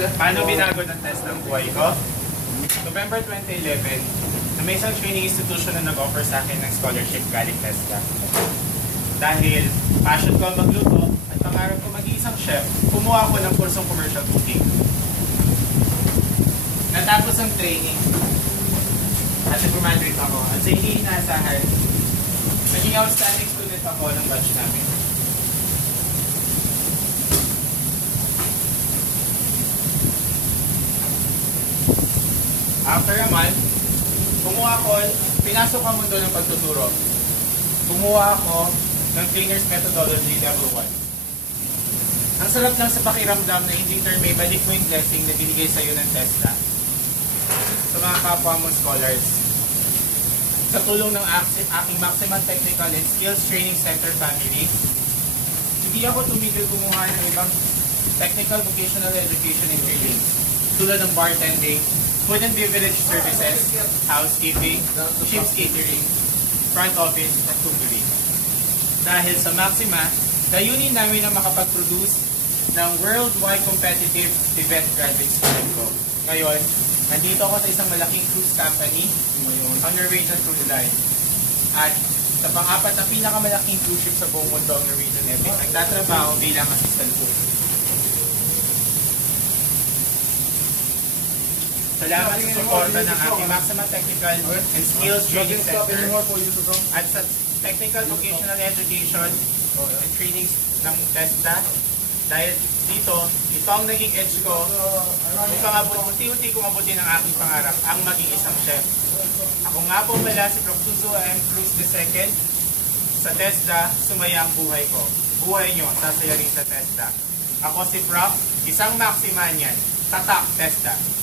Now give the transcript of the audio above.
Paano binago ng test ng buhay ko? November 2011, na may isang training institution na nag-offer sa akin ng scholarship galing TESDA. Dahil passion ko magluto at pangarap ko mag-iisang chef, kumuha ako ng kursong commercial cooking. Natapos ang training at nag-graduate ako. At sa hindi inaasahan, naging outstanding student ako ng batch namin. After a month, pinasok ang mundo ng pagtuturo. Kumuha ako ng Trainer's Methodology Level 1. Ang sarap lang sa pakiramdam na hindi may balik mo yung blessing na binigay sa'yo ng TESDA sa mga kapwa mong scholars. Sa tulong ng aking Maximum Technical and Skills Training Center family, hindi ako tumigil kumuha ng ibang technical vocational education and trainings tulad ng bartending, food and beverage services, housekeeping, ship's catering, front office, at cookery. Dahil sa Maxima, layunin namin na makapag-produce ng worldwide competitive event graduate student ko. Ngayon, nandito ako sa isang malaking cruise company on Norwegian Cruise Line. At sa pang-apat na pinakamalaking cruise ship sa buong mundo ang Norwegian Epic, nagtatrabaho bilang assistant cook. Salamat sa suporta ng aking Maxima Technical and Skills Training Center at sa Technical Vocational Education and Trainings ng TESDA. Dahil dito, ito ang naging edge ko unti-unti kong abutin ang aking pangarap, ang maging isang chef. Ako nga po pala si Prof. Suso M. Cruz II. Sa TESDA, sumaya ang buhay ko. Buhay nyo, sasaya rin sa TESDA. Ako si Prof. Isang Maximanian. Tatak TESDA.